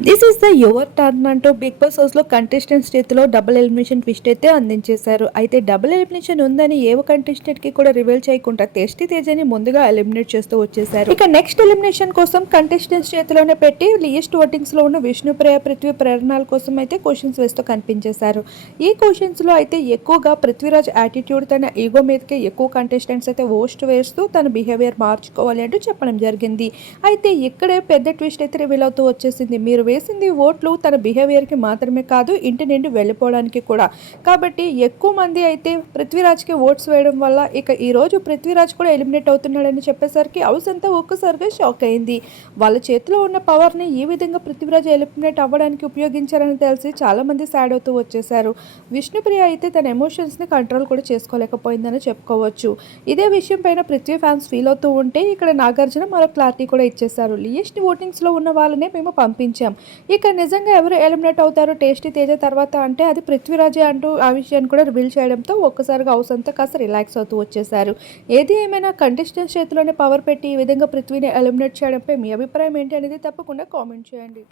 This is the your turn అంటూ big boss house లో contestants చేతిలో డబుల్ ఎలిమినేషన్ ట్విస్ట్ అయితే అందించేశారు. అయితే డబుల్ ఎలిమినేషన్ ఉందని ఏ కంటెస్టెంట్ కి కూడా రివీల్ చేయకుండా టేస్టీ తేజని ముందుగా ఎలిమినేట్ చేస్తూ వచ్చేసారు. ఇక నెక్స్ట్ ఎలిమినేషన్ కోసం కంటెస్టెంట్స్ చేతిలోనే పెట్టి లీస్ట్ ఓటింగ్స్ లో ఉన్న విష్ణుప్రియ, పృథ్వీ ప్రేరణల కోసం అయితే క్వశ్చన్స్ వేస్తూ కనిపించేశారు. ఈ క్వశ్చన్స్ లో అయితే ఎక్కువగా పృథ్వీరాజ్ యాటిట్యూడ్, తన ఈగో మీదకి ఎక్కువ కంటెస్టెంట్స్ అయితే ఓస్ట్ వేస్తూ తన బిహేవియర్ మార్చుకోవాలి అంటూ చెప్పడం జరిగింది. అయితే ఇక్కడే పెద్ద ట్విస్ట్ అయితే రివీల్ అవుతూ వచ్చేసింది. మీరు వేసింది ఓట్లు తన బిహేవియర్కి మాత్రమే కాదు, ఇంటి నుండి వెళ్ళిపోవడానికి కూడా. కాబట్టి ఎక్కువ మంది అయితే పృథ్వీరాజ్కి ఓట్స్ వేయడం వల్ల ఇక ఈరోజు పృథ్వీరాజ్ కూడా ఎలిమినేట్ అవుతున్నాడని చెప్పేసరికి హౌస్ అంతా ఒక్కసారిగా షాక్ అయింది. వాళ్ళ చేతిలో ఉన్న పవర్ని ఈ విధంగా పృథ్వీరాజ్ ఎలిమినేట్ అవ్వడానికి ఉపయోగించారని తెలిసి చాలామంది సాడ్ అవుతూ వచ్చేసారు. విష్ణుప్రియ అయితే తన ఎమోషన్స్ని కంట్రోల్ కూడా చేసుకోలేకపోయిందని చెప్పుకోవచ్చు. ఇదే విషయం పైన పృథ్వీ ఫ్యాన్స్ ఫీల్ అవుతూ ఉంటే ఇక్కడ నాగార్జున మరో క్లారిటీ కూడా ఇచ్చేశారు. లీస్ట్ ఓటింగ్స్లో ఉన్న వాళ్ళనే మేము పంపించాం. ఇక నిజంగా ఎవరు ఎలిమినేట్ అవుతారు టేస్టీ తేజ తర్వాత అంటే అది పృథ్వీరాజే అంటూ ఆ విషయాన్ని కూడా రివీల్ చేయడంతో ఒక్కసారిగా హౌస్ అంతా కాస్త రిలాక్స్ అవుతూ వచ్చేసారు. ఏది ఏమైనా కంటెస్టెంట్స్ చేతిలోనే పవర్ పెట్టి ఈ విధంగా పృథ్వీని ఎలిమినేట్ చేయడంపై మీ అభిప్రాయం ఏంటి అనేది తప్పకుండా కామెంట్ చేయండి.